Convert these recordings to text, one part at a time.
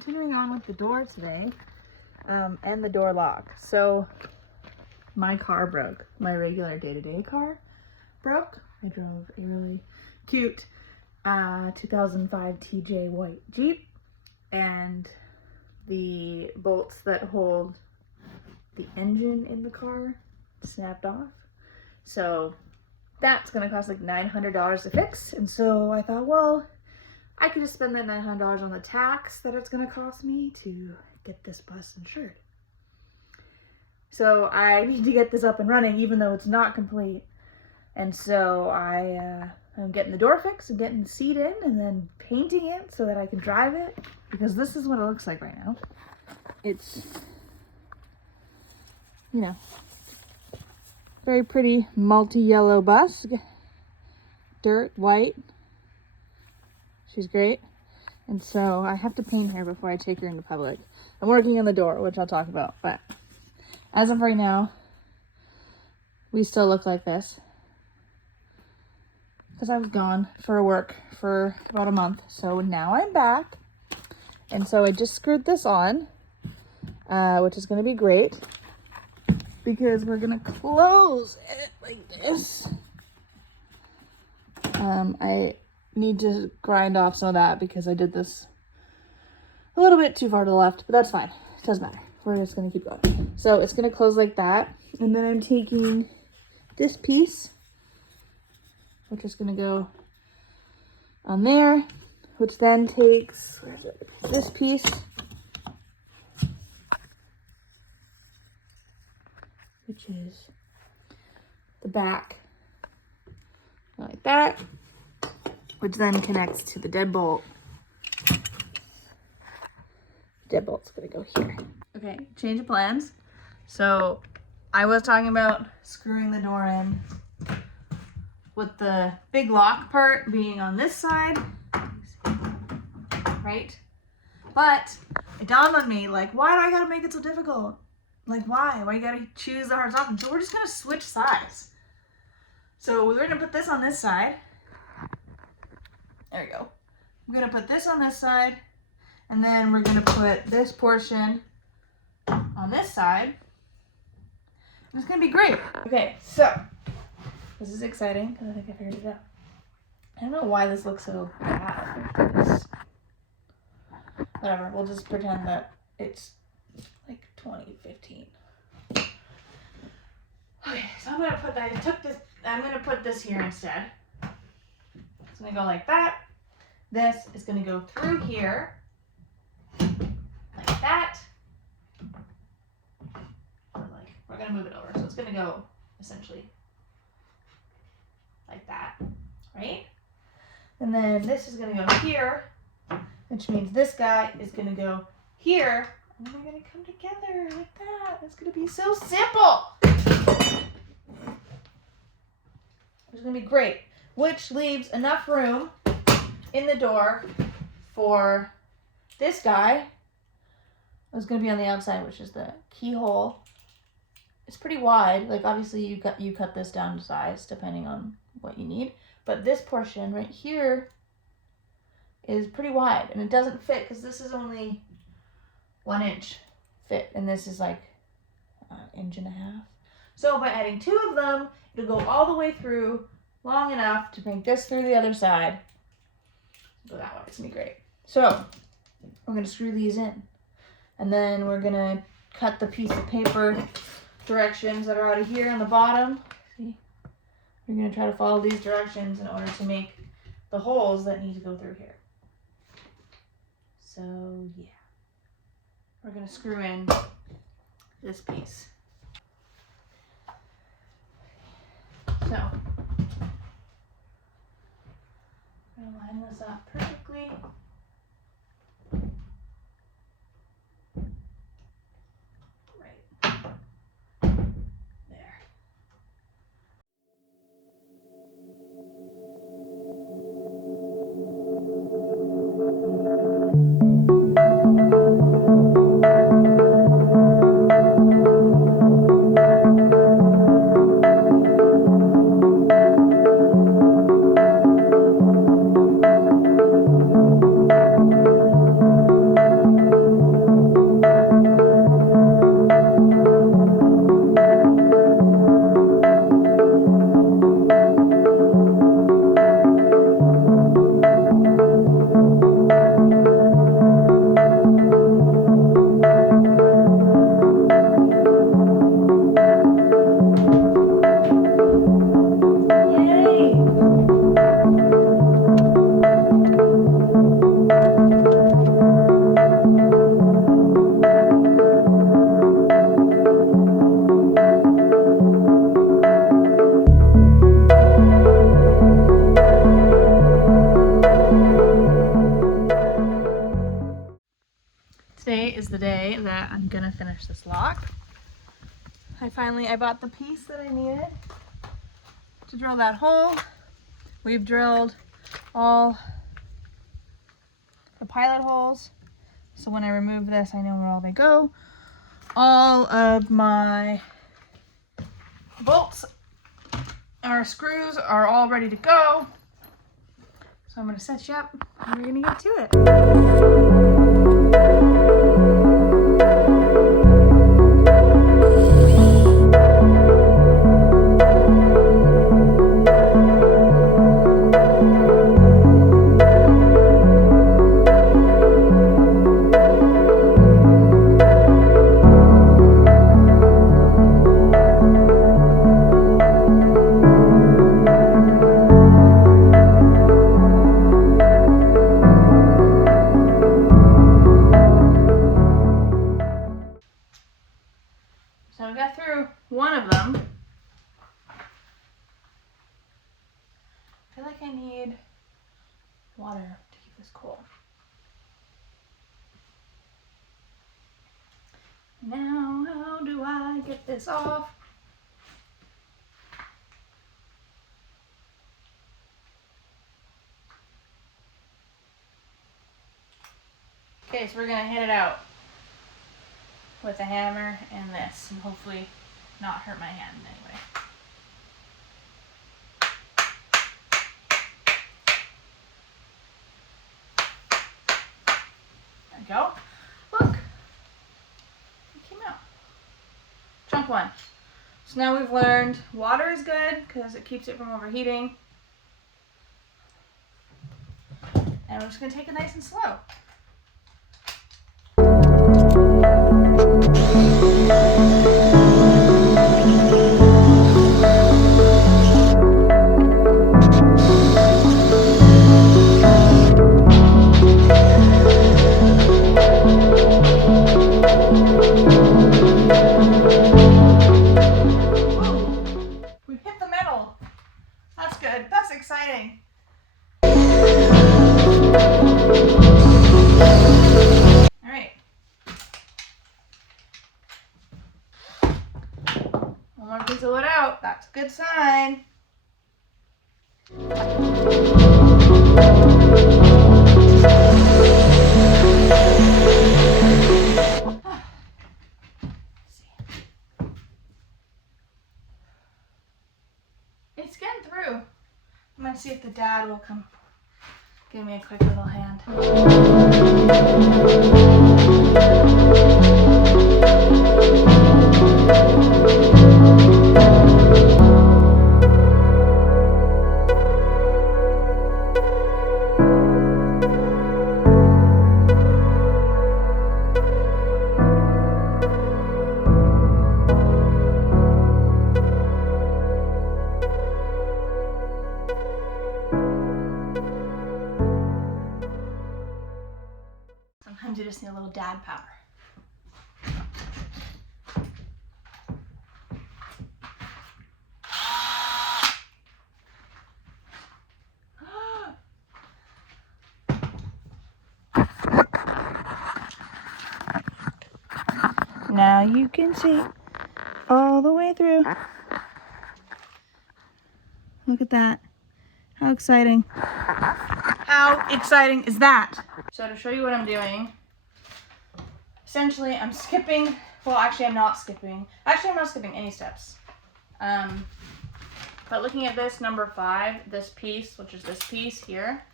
continuing on with the door today, and the door lock. So my car broke. My regular day-to-day car broke. I drove a really cute 2005 TJ white Jeep, and the bolts that hold the engine in the car snapped off. So that's gonna cost like $900 to fix. And so I thought, well, I could just spend that $900 on the tax that it's gonna cost me to get this bus insured. So I need to get this up and running, even though it's not complete. And so I'm getting the door fixed and getting the seat in and then painting it so that I can drive it, because this is what it looks like right now. It's, you know, very pretty multi-yellow bus. Dirt, white. She's great. And so I have to paint her before I take her into public. I'm working on the door, which I'll talk about, but as of right now, we still look like this. Because I was gone for work for about a month. So now I'm back. And so I just screwed this on, which is going to be great, because we're going to close it like this. I need to grind off some of that because I did this a little bit too far to the left, but that's fine. It doesn't matter. We're just going to keep going. So it's going to close like that. And then I'm taking this piece, which is going to go on there, which then takes, where's it? This piece, which is the back, like that, which then connects to the deadbolt. Deadbolt's gonna go here. Okay, change of plans. So I was talking about screwing the door in with the big lock part being on this side, right? But it dawned on me, like, why do I gotta make it so difficult? Like, why? Why you gotta choose the hardest option? So we're just gonna switch sides. So we're gonna put this on this side. There we go. We're gonna put this on this side, and then we're gonna put this portion on this side. And it's gonna be great. Okay, so this is exciting because I think I figured it out. I don't know why this looks so bad. Whatever, we'll just pretend that it's like 2015. Okay, so I'm gonna put that, I'm gonna put this here instead. It's gonna go like that. This is gonna go through here, like that. Or like, we're gonna move it over, so it's gonna go essentially like that, right? And then this is gonna go here, which means this guy is gonna go here, and they're gonna come together like that. It's gonna be so simple. It's gonna be great, which leaves enough room in the door for this guy. It's gonna be on the outside, which is the keyhole. It's pretty wide. Like, obviously you cut this down to size depending on what you need, but this portion right here is pretty wide, and it doesn't fit because this is only 1 inch fit, and this is like an inch and a half. So by adding 2 of them, it'll go all the way through long enough to bring this through the other side. Go that way. It's gonna be great. So we're gonna screw these in, and then we're gonna cut the piece of paper directions that are out of here on the bottom. See, we're gonna try to follow these directions in order to make the holes that need to go through here. So yeah, we're gonna screw in this piece. So I'm gonna line this up perfectly. Right there. Today is the day that I'm gonna finish this lock. I bought the piece that I needed to drill that hole. We've drilled all the pilot holes, so when I remove this, I know where all they go. All of my bolts, our screws are all ready to go. So I'm gonna set you up and we're gonna get to it. So we got through one of them. I feel like I need water to keep this cool. Now, how do I get this off? Okay, so we're gonna hit it out with a hammer and this, and hopefully not hurt my hand in any way. There we go. Look, it came out. Chunk one. So now we've learned water is good because it keeps it from overheating. And we're just gonna take it nice and slow. We hit the metal. That's good. That's exciting. All right. One more piece of wood out. That's a good sign. It's getting through. I'm gonna see if the dad will come give me a quick little hand. Sometimes you just need a little dad power. Now you can see all the way through. Look at that. How exciting. How exciting is that? So to show you what I'm doing, essentially I'm skipping, well actually I'm not skipping. Actually I'm not skipping any steps. But looking at this number 5, this piece, which is this piece here,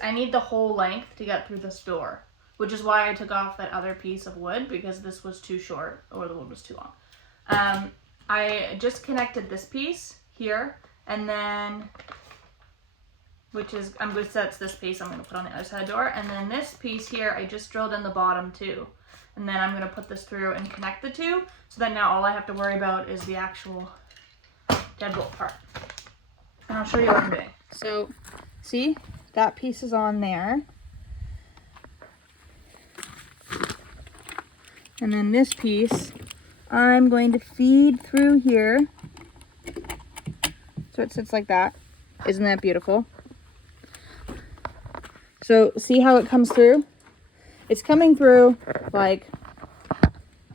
I need the whole length to get through this door, which is why I took off that other piece of wood, because this was too short or the wood was too long. I just connected this piece here, and then, that's this piece I'm going to put on the other side of the door, and then this piece here I just drilled in the bottom too. And then I'm going to put this through and connect the two, so that now all I have to worry about is the actual deadbolt part. And I'll show you what I'm doing. So, see? That piece is on there. And then this piece, I'm going to feed through here. So it sits like that. Isn't that beautiful? So see how it comes through? It's coming through like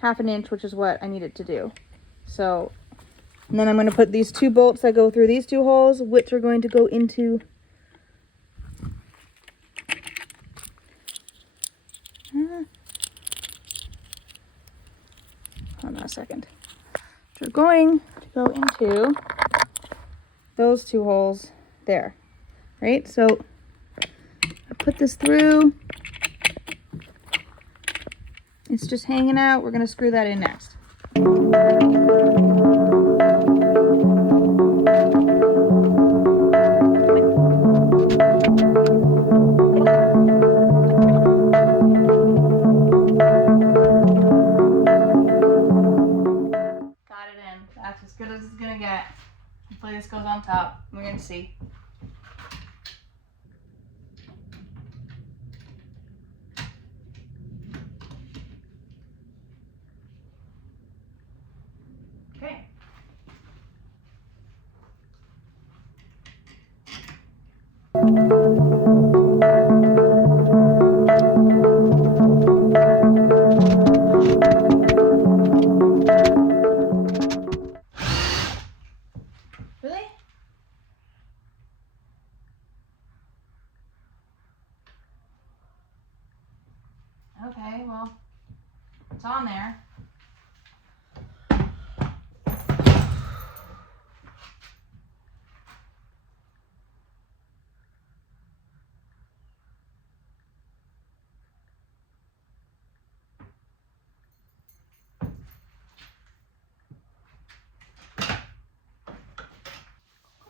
1/2 inch, which is what I need it to do. So, and then I'm going to put these 2 bolts that go through these 2 holes, which are going to go into hold on a second. Which are going to go into those 2 holes there, right? So I put this through. It's just hanging out. We're going to screw that in next. Got it in. That's as good as it's going to get. Hopefully this goes on top. We're going to see. Okay. Really? Okay, well, it's on there.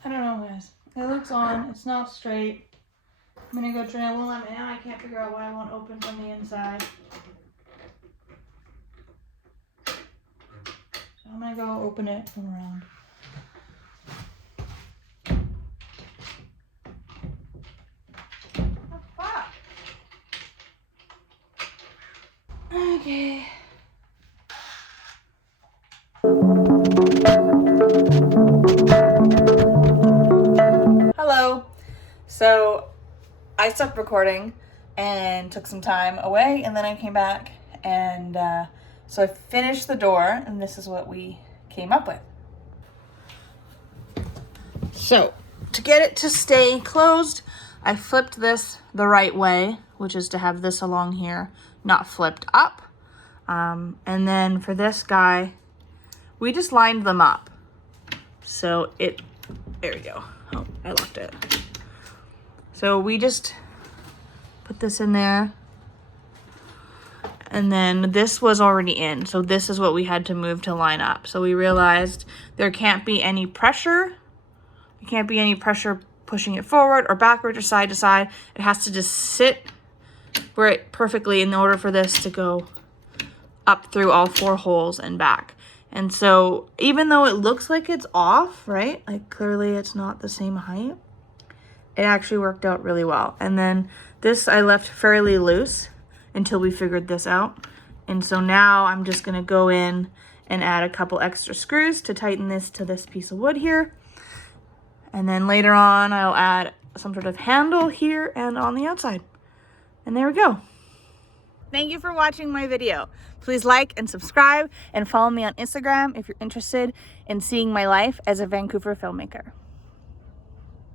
I don't know, guys. It looks on. It's not straight. I'm gonna go try it. Well, now I can't figure out why it won't open from the inside. So I'm gonna go open it from around. Oh, fuck. Okay. Hello. So I stopped recording and took some time away, and then I came back, and so I finished the door, and this is what we came up with. So to get it to stay closed, I flipped this the right way, which is to have this along here, not flipped up. And then for this guy, we just lined them up. So there we go. Oh, I locked it. So we just put this in there. And then this was already in. So this is what we had to move to line up. So we realized there can't be any pressure. There can't be any pressure pushing it forward or backward or side to side. It has to just sit where it perfectly in order for this to go up through all 4 holes and back. And so even though it looks like it's off, right? Like clearly it's not the same height. It actually worked out really well. And then this I left fairly loose until we figured this out. And so now I'm just gonna go in and add a couple extra screws to tighten this to this piece of wood here. And then later on, I'll add some sort of handle here and on the outside. And there we go. Thank you for watching my video. Please like and subscribe and follow me on Instagram if you're interested in seeing my life as a Vancouver filmmaker.